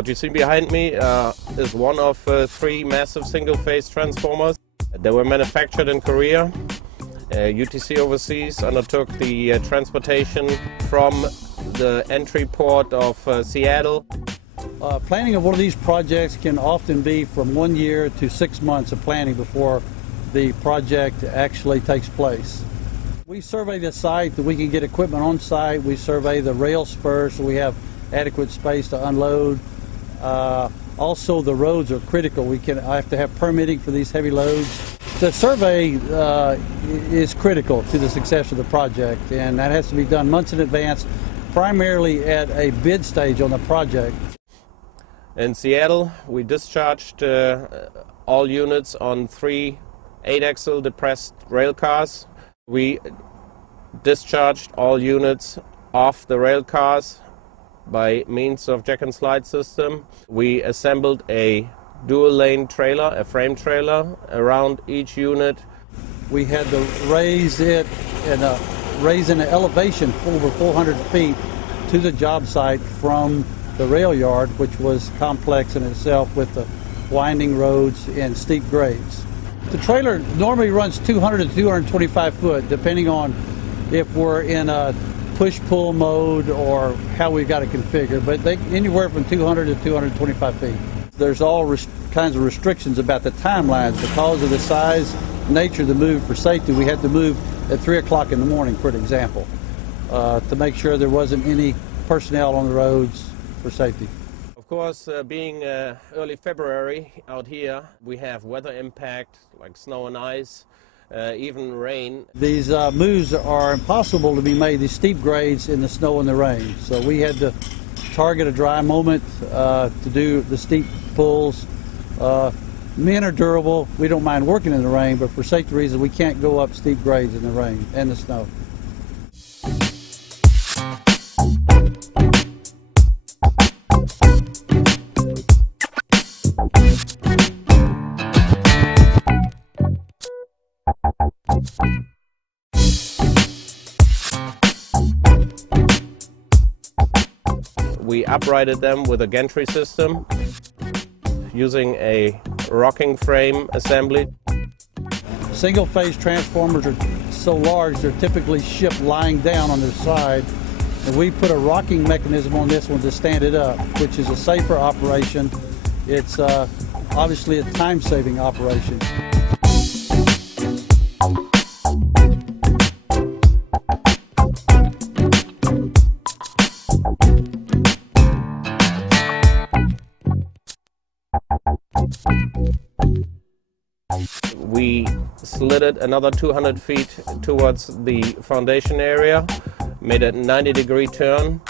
What you see behind me is one of three massive single-phase transformers. They were manufactured in Korea. UTC Overseas undertook the transportation from the entry port of Seattle. Planning of one of these projects can often be from 1 year to 6 months of planning before the project actually takes place. We survey the site that we can get equipment on site. We survey the rail spurs so we have adequate space to unload. Also, the roads are critical. I have to have permitting for these heavy loads. The survey is critical to the success of the project, and that has to be done months in advance, primarily at a bid stage on the project. In Seattle, we discharged all units on 3 8-axle depressed rail cars. We discharged all units off the rail cars by means of jack and slide system. We assembled a dual lane trailer, a frame trailer, around each unit. We had to raise it and raise an elevation over 400 feet to the job site from the rail yard, which was complex in itself with the winding roads and steep grades. The trailer normally runs 200 to 225 foot, depending on if we're in a push-pull mode or how we've got it configured, but anywhere from 200 to 225 feet. There's all kinds of restrictions about the timelines. Because of the size, nature of the move for safety, we had to move at 3 o'clock in the morning, for example, to make sure there wasn't any personnel on the roads for safety. Of course, being early February out here, we have weather impact like snow and ice, even rain. These moves are impossible to be made, these steep grades in the snow and the rain. So we had to target a dry moment to do the steep pulls. Men are durable. We don't mind working in the rain, but for safety reasons, we can't go up steep grades in the rain and the snow. We uprighted them with a gantry system using a rocking frame assembly. Single-phase transformers are so large they're typically shipped lying down on their side, and we put a rocking mechanism on this one to stand it up, which is a safer operation. It's obviously a time-saving operation. We slid it another 200 feet towards the foundation area, made a 90-degree turn,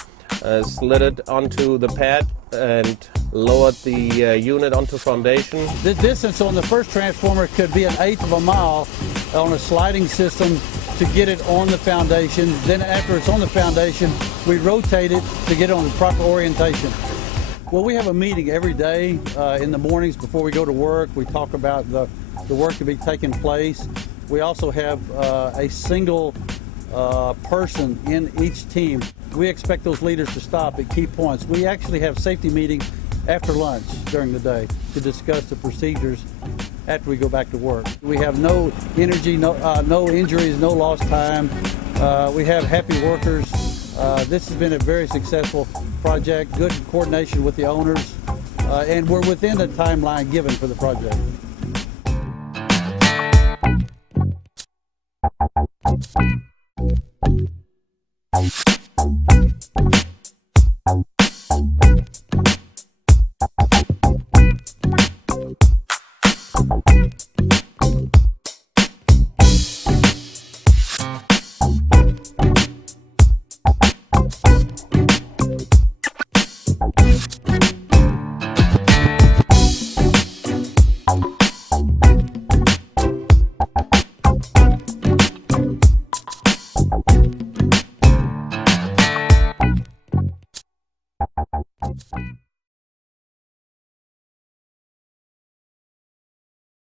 slid it onto the pad and lowered the unit onto foundation. The distance on the first transformer could be 1/8 of a mile on a sliding system to get it on the foundation. Then after it's on the foundation, we rotate it to get it on the proper orientation. Well, we have a meeting every day in the mornings before we go to work. We talk about the work to be taking place. We also have a single person in each team. We expect those leaders to stop at key points. We actually have safety meetings after lunch during the day to discuss the procedures after we go back to work. We have no energy, no injuries, no lost time. We have happy workers. This has been a very successful project, good coordination with the owners, and we're within the timeline given for the project.